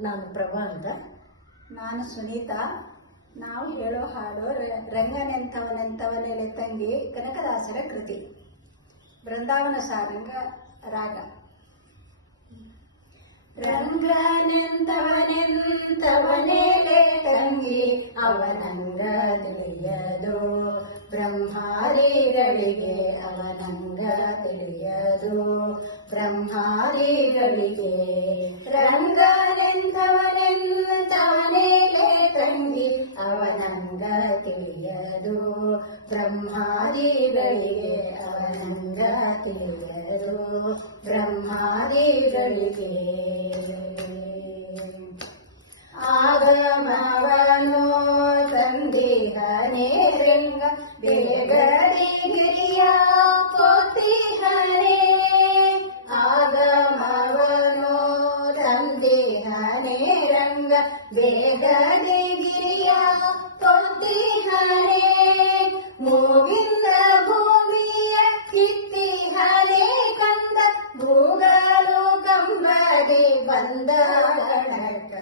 ನಾನು ಪ್ರಭಾ ಅಂತ. ನಾನು ಸುನೀತಾ. ನಾವು ಹೇಳೋ ಹಾಡು ರಂಗನೆಂಥವನೆಂಥವನೆಲೆ ತಂಗಿ, ಕನಕದಾಸರ ಕೃತಿ, ಬೃಂದಾವನ ಸಾರಂಗ ರಾಗ. ರಂಗನೆಂಥವನೆಂಥವನೆಲೆ ತಂಗಿ, ಅವನಂಗ ತಿಳಿಯದು ಬ್ರಹ್ಮಾದಿಗಳಿಗೆ, ಅವನಂಗ ತಿಳಿಯದು ಬ್ರಹ್ಮಾದಿಗಳಿಗೆ. ರಂಗನೆಂಥವನೆಂಥವನೆಲೆ ತಂಗಿ, ಅವನಂಗ ತಿಳಿಯದು ಬ್ರಹ್ಮಾದಿಗಳಿಗೆ, ಅವನಂಗ ತಿಳಿಯದು ಬ್ರಹ್ಮಾದಿಗಳಿಗೆ. ಆಗಮವನು ತಂದಿಹನೇ ರಂಗ, ಬೇಗನೆ ಗಿರಿಯ ಪೋತಿಹನೇ. ಆಗಮವನು ತಂದಿಹನೇ ರಂಗ, ಬೇಗನೆ ಗಿರಿಯ ಪೋತಿಹನೇ. ಮೂಗಿಂದ ಭೂಮಿಯ ಕಿತ್ತಿಹನೇ ಕಂದ, ಭೂಗಲು ಕಂಬದಿ ಬಂದ ಗಣಕ.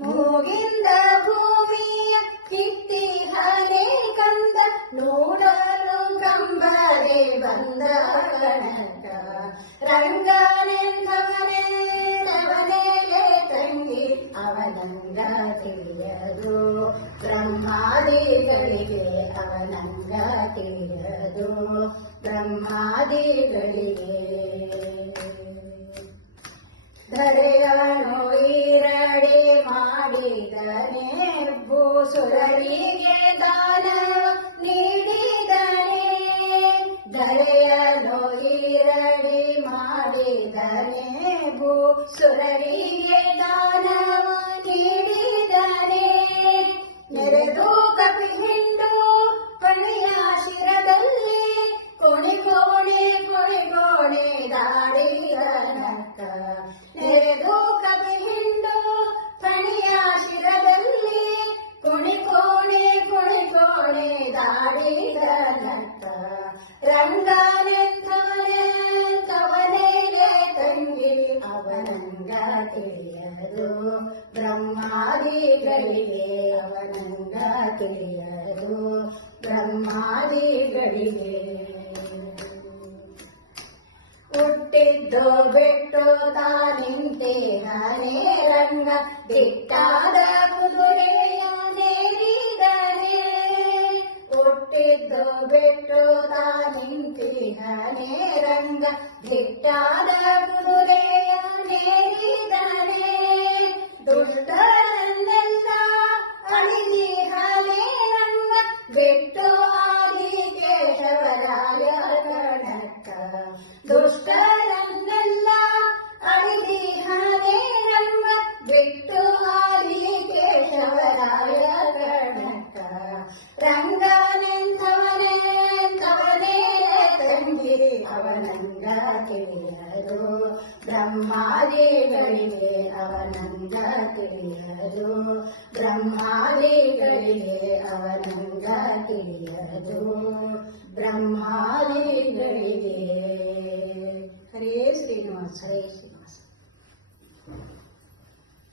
ಮೂಗಿಂದ ಭೂಮಿಯ ಕಿತ್ತಿಹನೇ ಕಂದ, ನೋಡಲು ಕಂಬದಿ ಬಂದ ಗಣಕ. ರಂಗನೆಂಥವನೆಂಥವನೆಲೆ ತಂಗಿ, ಅವನಂಗ ತಿಳಿಯದು ಬ್ರಹ್ಮಾದಿಗಳಿಗೆ, ಅವನಂಗ ತಿಳಿಯದು ಬ್ರಹ್ಮಾದಿಗಳಿಗೆ. ಧರೆಯನು ಈರಡಿ ಮಾಡಿದನೆ, ಭೂಸುರರಿಗೆ ದಾನವ ನೀಡಿದನೆ. ಧರೆಯನು ಈರಡಿ ಮಾಡಿದನೆ, ಭೂಸುರರಿಗೆ ದಾನವ ನೀಡಿದನೆ. ನೆರೆದು ಕಪಿಹಿಂಡು ಪಣಿಯ ಶಿರದಲ್ಲಿ, ಕೊಣಿಗೋಣೆ ಕೊಣಿಗೋಣೆ ದಾಡಿದನಕ. ನೆರೆದು ಕಪಿಹಿಂಡು ಪಣಿಯ ಶಿರದಲ್ಲಿ, ಕೊಣಿಗೋಣೆ ಕೊಣಿಗೋಣೆ ದಾಡಿದನಕ. ರಂಗನೆಂಥವನೆಂಥವನೆಲೆ ತಂಗಿ, ಅವನಂಗ ತಿಳಿಯದು ಬ್ರಹ್ಮಾದಿಗಳಿಗೆ, ಅವನಂಗ ತಿಳಿಯದು ಬ್ರಹ್ಮಾದಿಗಳಿಗೆ. ಹುಟ್ಟಿದ್ದು ಬಿಟ್ಟು ತಾನಿಂತಿಹನೇ ರಂಗ, ದಿಟ್ಟಾದ ಕುದುರೆಯ ನೇರಿದನೆ. ಹುಟ್ಟಿದ್ದು ಬಿಟ್ಟು ತಾನಿಂತಿಹನೇ ರಂಗ, ದಿಟ್ಟಾದ ಕುದುರೆಯ ನೇರಿದನೆ. ದುಷ್ಟರನ್ನೆಲ್ಲ ಅಳಿದಿಹನೇ ರಂಗ, ಬಿಟ್ಟು ಆದಿ ಕೇಶವರಾಯ ಗಣಕ. ದುಷ್ಟರನ್ನೆಲ್ಲ ಅಳಿದಿಹನೇ ರಂಗ, ಬಿಟ್ಟು ಆದಿ ಕೇಶವರಾಯ ಗಣಕ. ರಂಗನೆಂಥವನೆಂಥವನೆಲೆ ತಂಗಿ, ಅವನಂಗ ತಿಳಿಯದು ಬ್ರಹ್ಮಾದಿಗಳಿಗೆ, ಅವನಂಗ ತಿಳಿಯದು ಬ್ರಹ್ಮಾದಿಗಳಿಗೆ, ಅವನಂಗ ತಿಳಿಯದು ಬ್ರಹ್ಮಾದಿಗಳಿಗೆ. ಹರೇ ಶ್ರೀನಿವಾಸ.